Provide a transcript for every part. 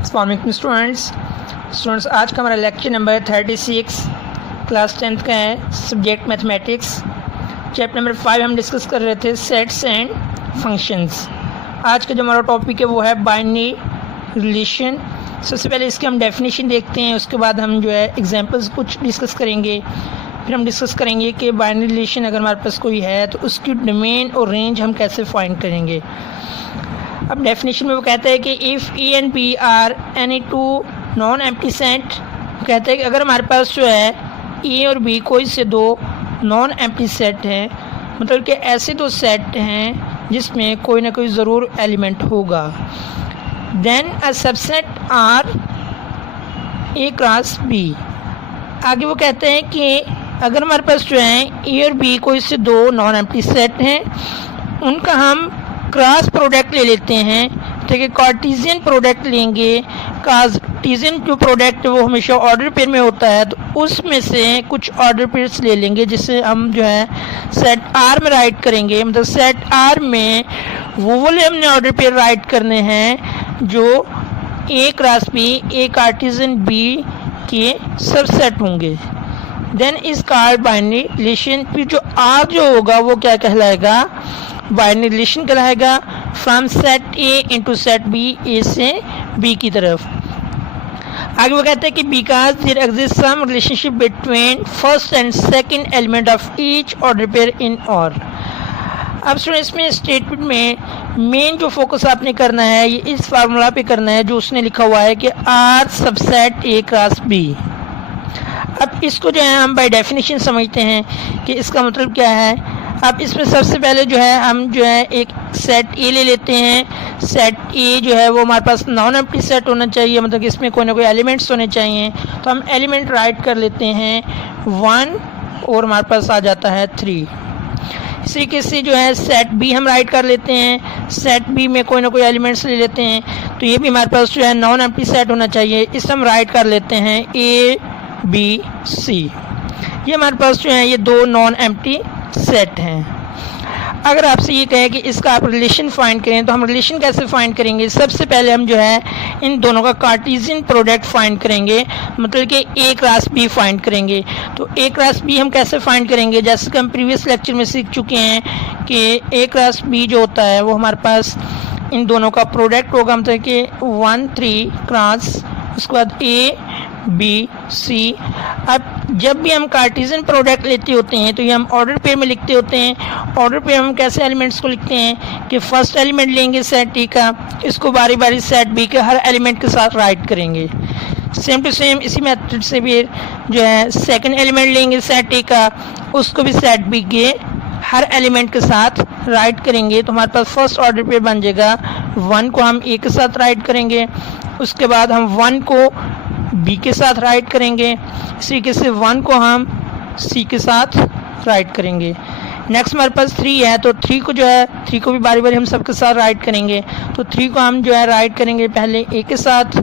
अस्सलाम वालेकुम स्टूडेंट्स, आज का हमारा लेक्चर नंबर 36 क्लास 10th का है। सब्जेक्ट मैथमेटिक्स, चैप्टर नंबर 5 हम डिस्कस कर रहे थे सेट्स एंड फंक्शंस। आज का जो हमारा टॉपिक है वो है बाइनरी रिलेशन। सबसे पहले इसकी हम डेफिनेशन देखते हैं, उसके बाद हम जो है एग्जांपल्स कुछ डिस्कस करेंगे। फिर हम डिस्कस करेंगे कि बाइनरी रिलेशन अगर हमारे पास कोई है तो उसकी डोमेन और रेंज हम कैसे फाइंड करेंगे। अब डेफिनेशन में वो कहता है कि if A and B are any two non empty set, कहते हैं कि अगर हमारे पास जो है ए और बी कोई से दो नॉन एम्प्टी सेट हैं, मतलब कि ऐसे दो सेट हैं जिसमें कोई ना कोई ज़रूर एलिमेंट होगा, then a subset R A cross B. आगे वो कहते हैं कि अगर हमारे पास जो है ए और बी कोई से दो नॉन एम्प्टी सेट हैं, उनका हम क्रॉस प्रोडक्ट ले लेते हैं। ठीक है, कार्टेशियन प्रोडक्ट लेंगे। कार्टेशियन जो प्रोडक्ट वो हमेशा ऑर्डर पेयर में होता है, तो उसमें से कुछ ऑर्डर पेयर्स ले लेंगे जिससे हम जो है सेट आर में राइट करेंगे। मतलब सेट आर में वो वाले हमने ऑर्डर पेयर राइट करने हैं जो A cross B, A cartesian B के सबसेट होंगे। Then is called binary relation. फिर जो आर जो होगा वो क्या कहलाएगा, बाइनरी रिलेशन कहलाएगा from set A into set B, A से बी की तरफ। आगे वो कहते हैं कि because there exist some relationship between first and second element of each order pair in और। अब स्टूडेंट्स इसमें स्टेटमेंट में मेन जो फोकस आपने करना है ये इस फार्मूला पे करना है जो उसने लिखा हुआ है कि R subset A cross B. अब इसको जो है हम बाय डेफिनेशन समझते हैं कि इसका मतलब क्या है। अब इसमें सबसे पहले जो है हम जो है एक सेट ए ले लेते हैं। सेट ए जो है वो हमारे पास नॉन एम्प्टी सेट होना चाहिए, मतलब कि इसमें कोई ना कोई एलिमेंट्स होने चाहिए। तो हम एलिमेंट राइट कर लेते हैं 1 और हमारे पास आ जाता है 3। इस तरीके से जो है सेट बी हम राइट कर लेते हैं। सेट बी में कोई ना कोई एलिमेंट्स ले लेते हैं, तो ये भी हमारे पास जो है नॉन एम्प्टी सेट होना चाहिए। इस हम राइट कर लेते हैं ए बी सी। ये हमारे पास जो है ये दो नॉन एम्प्टी सेट हैं। अगर आपसे ये कहे कि इसका आप रिलेशन फाइंड करें तो हम रिलेशन कैसे फाइंड करेंगे। सबसे पहले हम जो है इन दोनों का कार्टेशियन प्रोडक्ट फाइंड करेंगे, मतलब कि ए क्रॉस बी फाइंड करेंगे। तो ए क्रॉस बी हम कैसे फाइंड करेंगे, जैसे कि हम प्रीवियस लेक्चर में सीख चुके हैं कि ए क्रॉस बी जो होता है वो हमारे पास इन दोनों का प्रोडक्ट होगा, मतलब कि 1 3 क्रॉस उसके बाद ए बी सी। अब जब भी हम कार्टेशियन प्रोडक्ट लेते होते हैं तो ये हम ऑर्डर पेयर में लिखते होते हैं। ऑर्डर पेयर हम कैसे एलिमेंट्स को लिखते हैं कि फर्स्ट एलिमेंट लेंगे सेट ए का, इसको बारी बारी सेट बी के हर एलिमेंट के साथ राइट करेंगे। सेम टू सेम इसी मेथड से भी जो है सेकंड एलिमेंट लेंगे सेट ए का, उसको भी सेट बी के हर एलिमेंट के साथ राइट करेंगे। तो हमारे पास फर्स्ट ऑर्डर पेयर बन जाएगा 1 को हम ए के साथ राइट करेंगे, उसके बाद हम 1 को बी के साथ राइट करेंगे, इस तरीके से 1 को हम सी के साथ राइट करेंगे। नेक्स्ट हमारे पास 3 है, तो 3 को जो है 3 को भी बारी बारी हम सबके साथ राइट करेंगे। तो 3 को हम जो है राइट करेंगे पहले ए के साथ,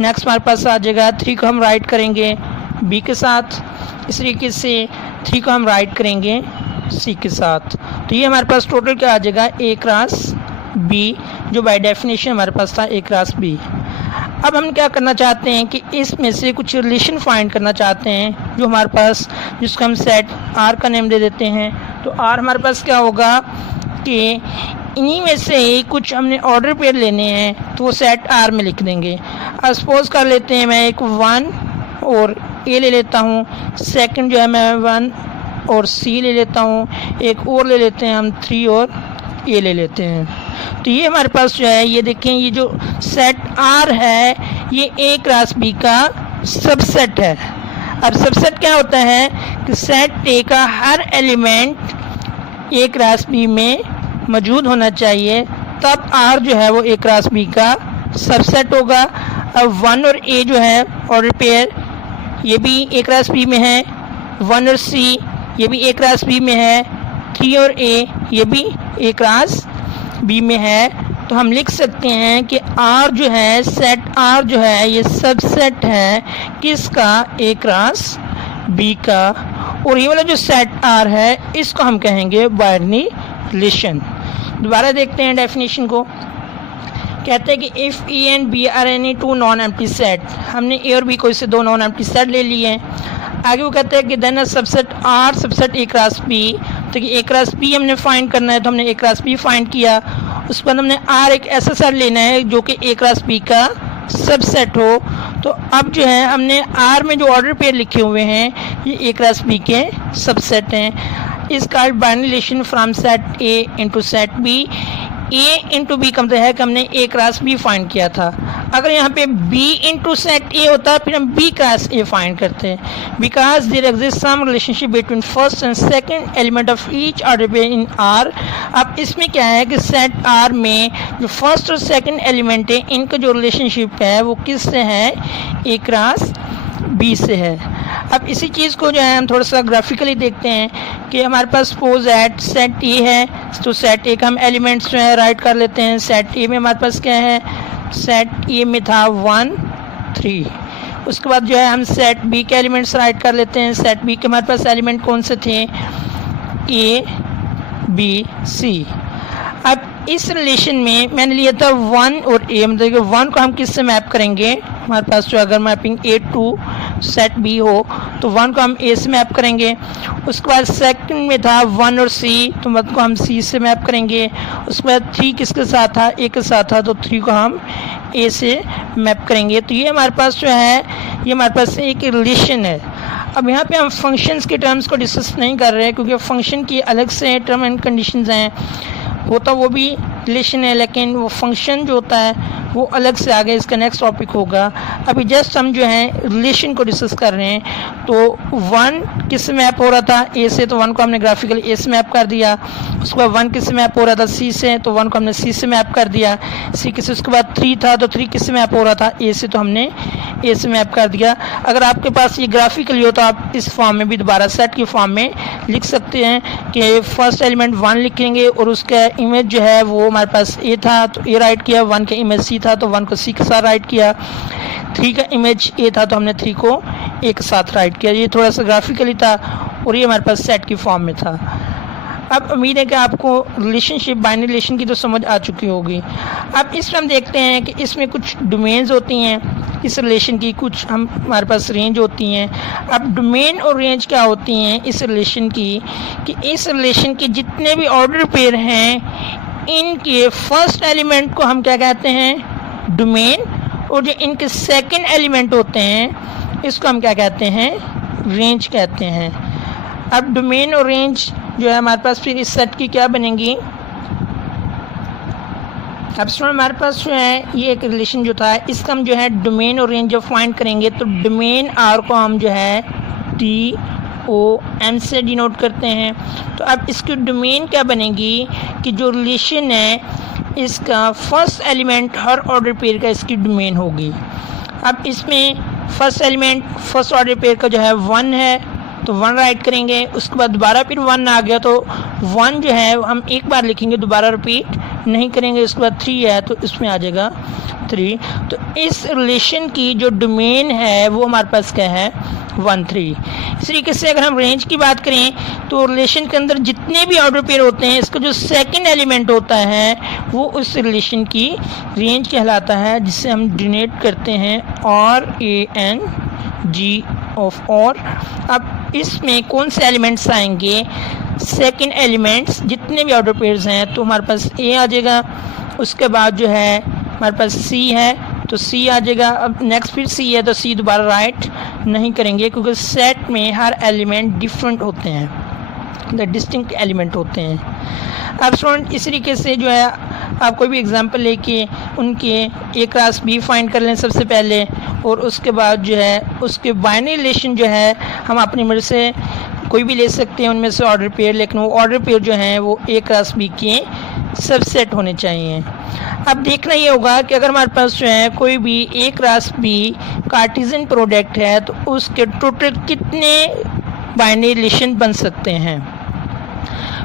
नेक्स्ट हमारे पास आ जाएगा 3 को हम राइट करेंगे बी के साथ, इस तरीके से 3 को हम राइट करेंगे सी के साथ। तो ये हमारे पास टोटल क्या आ जाएगा ए क्रॉस बी, जो बाय डेफिनेशन हमारे पास था ए क्रॉस बी। अब हम क्या करना चाहते हैं कि इसमें से कुछ रिलेशन फाइंड करना चाहते हैं जो हमारे पास, जिसको हम सेट आर का नेम दे देते हैं। तो आर हमारे पास क्या होगा कि इन्हीं में से ही कुछ हमने ऑर्डर पेयर लेने हैं, तो वो सेट आर में लिख देंगे। अब सपोज कर लेते हैं मैं एक 1 और ए ले लेता हूँ, सेकंड जो है मैं 1 और सी ले लेता हूँ, एक और ले लेते हैं हम 3 और ए ले लेते हैं। तो ये हमारे पास जो है ये देखें, ये जो सेट आर है ये ए क्रॉस बी का सबसेट है। अब सबसेट क्या होता है कि सेट ए का हर एलिमेंट ए क्रॉस बी में मौजूद होना चाहिए, तब आर जो है वो ए क्रॉस बी का सबसेट होगा। अब 1 और ए जो है ऑर्डर पेयर ये भी ए क्रॉस बी में है, 1 और सी ये भी ए क्रॉस बी में है, 3 और ए ये भी ए क्रॉस बी में है। तो हम लिख सकते हैं कि आर जो है सेट आर जो है ये सबसेट है किसका, ए क्रॉस बी का। और ये वाला जो सेट आर है इसको हम कहेंगे बाइनरी रिलेशन। दोबारा देखते हैं डेफिनेशन को कहते हैं कि if A and B are any two non empty set, हमने ए और बी को इससे दो नॉन एम्प्टी सेट ले लिए हैं। आगे वो कहते हैं कि then a subset R subset A cross B, तो कि ए क्रॉस बी हमने फाइंड करना है, तो हमने ए क्रॉस बी फाइंड किया। उसके बाद हमने आर एक ऐसा सेट लेना है जो कि ए क्रॉस बी का सबसेट हो। तो अब जो है हमने आर में जो ऑर्डर पेयर लिखे हुए हैं ये ए क्रॉस बी के सबसेट हैं। Is called binary relation from set A into set B. A into B का मतलब है कि हमने ए क्रॉस बी फाइंड किया था। अगर यहाँ पे बी इंटू सेट ए होता फिर हम बी क्रॉस ए फाइंड करते हैं, because there exist some relationship between first and second element of each order pair in R. अब इसमें क्या है कि सेट आर में जो फर्स्ट और सेकंड एलिमेंट है इनका जो रिलेशनशिप है वो किससे है, ए क्रॉस बी से है। अब इसी चीज़ को जो है हम थोड़ा सा ग्राफिकली देखते हैं कि हमारे पास सपोज एट सेट ए है, तो सेट ए का हम एलिमेंट्स जो है राइट कर लेते हैं। सेट ए में हमारे पास क्या है, सेट ए में था 1 3। उसके बाद जो है हम सेट बी के एलिमेंट्स राइट कर लेते हैं। सेट बी के हमारे पास एलिमेंट कौन से थे, ए बी सी। अब इस रिलेशन में मैंने लिया था 1 और ए, मतलब कि 1 को हम किससे मैप करेंगे, हमारे पास जो अगर mapping A to set B हो तो 1 को हम ए से मैप करेंगे। उसके बाद सेकंड में था 1 और सी, तो 1 को हम सी से मैप करेंगे। उसके बाद 3 किसके साथ था, ए के साथ था, तो 3 को हम ए से मैप करेंगे। तो ये हमारे पास जो है ये हमारे पास एक रिलेशन है। अब यहाँ पे हम फंक्शंस के टर्म्स को डिस्कस नहीं कर रहे हैं क्योंकि फंक्शन की अलग से टर्म एंड कंडीशंस हैं, होता वो भी रिलेशन है लेकिन वो फंक्शन जो होता है वो अलग से आगे इसका नेक्स्ट टॉपिक होगा। अभी जस्ट हम जो है रिलेशन को डिस्कस कर रहे हैं। तो 1 किस मैप हो रहा था, ए से, तो 1 को हमने ग्राफिकली ए से मैप कर दिया। उसके बाद 1 किस मैप हो रहा था, सी से, तो 1 को हमने सी से मैप कर दिया। सी किस, उसके बाद 3 था, तो 3 किस मैप हो रहा था, ए से, तो हमने ए से मैप कर दिया। अगर आपके पास ये ग्राफिकली हो तो आप इस फॉर्म में भी दोबारा सेट की फॉर्म में लिख सकते हैं कि फर्स्ट एलिमेंट 1 लिखेंगे और उसका इमेज जो है वो हमारे पास ए था तो ए राइट किया, 1 का इमेज सी था तो 1 को सी के साथ राइट किया, 3 का इमेज ए था तो हमने 3 को ए के साथ राइट किया। ये थोड़ा सा ग्राफिकली था और ये हमारे पास सेट की फॉर्म में था। अब उम्मीद है कि आपको रिलेशनशिप बाइनरी रिलेशन की तो समझ आ चुकी होगी। अब इसमें हम देखते हैं कि इसमें कुछ डोमेन्स होती हैं इस रिलेशन की, कुछ हमारे पास रेंज होती हैं। अब डोमेन और रेंज क्या होती हैं इस रिलेशन की, कि इस रिलेशन के जितने भी ऑर्डर पेयर हैं इनके फर्स्ट एलिमेंट को हम क्या कहते हैं, डोमेन, और जो इनके सेकंड एलिमेंट होते हैं इसको हम क्या कहते हैं, रेंज कहते हैं। अब डोमेन और रेंज जो है हमारे पास फिर इस सेट की क्या बनेंगी। अब स्टूडेंट हमारे पास जो है ये एक रिलेशन जो था इसका हम जो है डोमेन और रेंज जब फाइंड करेंगे तो डोमेन आर को हम जो है DOM से डिनोट करते हैं। तो अब इसकी डोमेन क्या बनेगी कि जो रिलेशन है इसका फर्स्ट एलिमेंट हर ऑर्डर पेयर का इसकी डोमेन होगी। अब इसमें first element first order pair का जो है 1 है तो 1 राइट करेंगे। उसके बाद दोबारा फिर 1 आ गया तो 1 जो है हम एक बार लिखेंगे, दोबारा रिपीट नहीं करेंगे। उसके बाद 3 है तो इसमें आ जाएगा 3। तो इस रिलेशन की जो डोमेन है वो हमारे पास क्या है, 1 3। इस तरीके से अगर हम रेंज की बात करें तो रिलेशन के अंदर जितने भी ऑर्डर पेयर होते हैं इसका जो सेकंड एलिमेंट होता है वो उस रिलेशन की रेंज कहलाता है, जिसे हम डिनोट करते हैं RANG ऑफ और। अब इसमें कौन से एलिमेंट्स आएंगे, सेकंड एलिमेंट्स जितने भी ऑर्डर पेयर्स हैं तो हमारे पास A आ जाएगा। उसके बाद जो है हमारे पास C है तो C आ जाएगा। अब नेक्स्ट फिर C है तो C दोबारा राइट नहीं करेंगे क्योंकि सेट में हर एलिमेंट डिफरेंट होते हैं, द डिस्टिंक्ट एलिमेंट होते हैं। अब स्टूडेंट इस तरीके से जो है आप कोई भी एग्जांपल लेके उनके A क्रॉस B फाइंड कर लें सबसे पहले, और उसके बाद जो है उसके बाइनरी रिलेशन जो है हम अपनी मर्जी से कोई भी ले सकते हैं उनमें से ऑर्डर पेयर, लेकिन वो ऑर्डर पेयर जो हैं वो A क्रॉस B के सबसेट होने चाहिए। अब देखना ये होगा कि अगर हमारे पास जो है कोई भी A cross B Cartesian product है तो उसके टोटल कितने बाइनरी रिलेशन बन सकते हैं।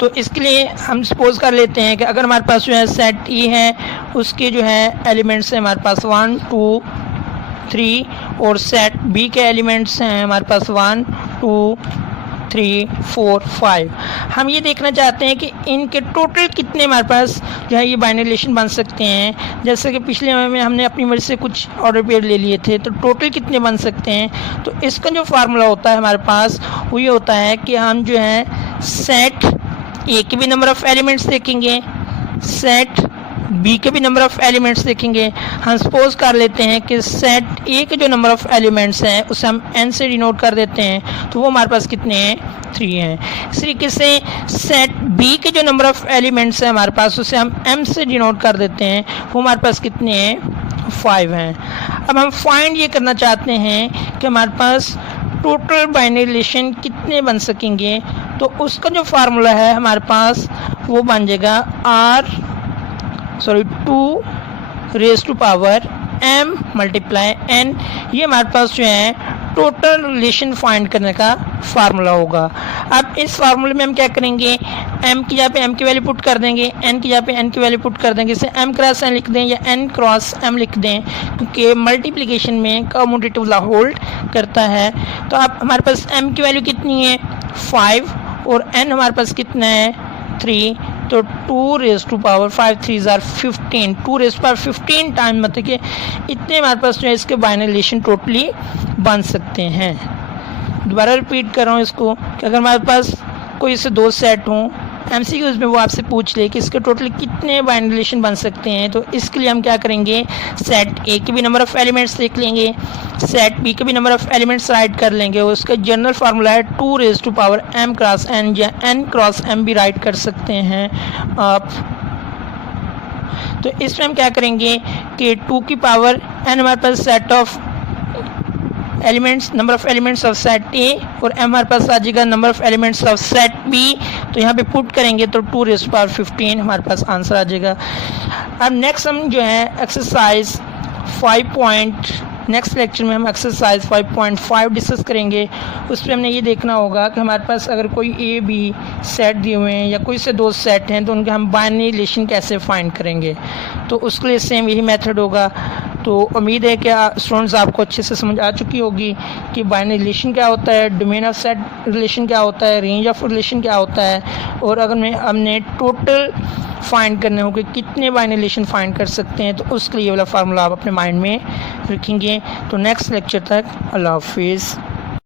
तो इसके लिए हम सपोज कर लेते हैं कि अगर हमारे पास जो है सेट E है उसके जो है एलिमेंट्स हैं हमारे पास 1 2 3 और सेट B के एलिमेंट्स हैं हमारे पास 1 2 3, 4, 5। हम ये देखना चाहते हैं कि इनके टोटल कितने हमारे पास जो है ये बाइनरी रिलेशन बन सकते हैं। जैसे कि पिछले में हमने अपनी मर्जी से कुछ ऑर्डर पेयर ले लिए थे, तो टोटल कितने बन सकते हैं। तो इसका जो फार्मूला होता है हमारे पास वो ये होता है कि हम जो है सेट ए के भी नंबर ऑफ़ एलिमेंट्स देखेंगे, सेट बी के भी नंबर ऑफ़ एलिमेंट्स देखेंगे। हम सपोज कर लेते हैं कि सेट ए के जो नंबर ऑफ़ एलिमेंट्स हैं उसे हम n से डिनोट कर देते हैं, तो वो हमारे पास कितने हैं, 3 हैं। इस तरीके से सेट बी के जो नंबर ऑफ़ एलिमेंट्स हैं हमारे पास उसे हम m से डिनोट कर देते हैं, वो हमारे पास कितने हैं, 5 हैं। अब हम फाइंड ये करना चाहते हैं कि हमारे पास टोटल बाइनरी रिलेशन कितने बन सकेंगे। तो उसका जो फार्मूला है हमारे पास वो बन जाएगा 2 raise to power m multiply n। ये हमारे पास जो है टोटल रिलेशन फाइंड करने का फार्मूला होगा। अब इस फार्मूले में हम क्या करेंगे, m की जगह पे m की वैल्यू पुट कर देंगे, n की जगह पे n की वैल्यू पुट कर देंगे। इसे m क्रॉस n लिख दें या n क्रॉस m लिख दें, क्योंकि मल्टीप्लिकेशन में कम्यूटेटिव लॉ होल्ड करता है। तो अब हमारे पास m की वैल्यू कितनी है, 5, और n हमारे पास कितना है, 3। तो 2 रेज़ टू पावर 5 3 ज़ार 15, 2 रेज़ टू पावर 15 टाइम, मतलब कि इतने हमारे पास जो है इसके बाइनरी रिलेशन टोटली बन सकते हैं। दोबारा रिपीट कर रहा हूँ इसको कि अगर हमारे पास कोई इससे 2 सेट हों, MCQs में वो आपसे पूछ ले कि इसके टोटल कितने बाइनरी रिलेशन बन सकते हैं। तो इसके लिए हम क्या करेंगे, सेट ए के भी नंबर ऑफ़ एलिमेंट्स देख लेंगे, सेट बी के भी नंबर ऑफ़ एलिमेंट्स राइट कर लेंगे। उसका जनरल फार्मूला है 2 raise to power m cross n, या n क्रॉस m भी राइट कर सकते हैं आप। तो इसमें हम क्या करेंगे कि 2 की पावर n हमारे पास set of elements, number of elements of set A, और m हमारे पास आ जाएगा number of elements of set B. तो यहाँ पे पुट करेंगे तो 2 रेज़ टू पावर 15 हमारे पास आंसर आ जाएगा। अब नेक्स्ट हम जो है एक्सरसाइज 5 नेक्स्ट लेक्चर में हम एक्सरसाइज 5.5 डिस्कस करेंगे। उस पर हमने ये देखना होगा कि हमारे पास अगर कोई ए बी सेट दिए हुए हैं या कोई से 2 सेट हैं तो उनके हम बाइनरी रिलेशन कैसे फाइंड करेंगे। तो उसके लिए सेम यही मेथड होगा। तो उम्मीद है कि स्टूडेंट्स आपको अच्छे से समझ आ चुकी होगी कि बाइनरी रिलेशन क्या होता है, डोमेन ऑफ सेट रिलेशन क्या होता है, रेंज ऑफ रिलेशन क्या होता है, और अगर हमने टोटल फाइंड करने हो कि कितने बाइनरी रिलेशन फाइंड कर सकते हैं, तो उसके लिए ये वाला फार्मूला आप अपने माइंड में रखेंगे। तो नेक्स्ट लेक्चर तक अल्लाह हाफिज़।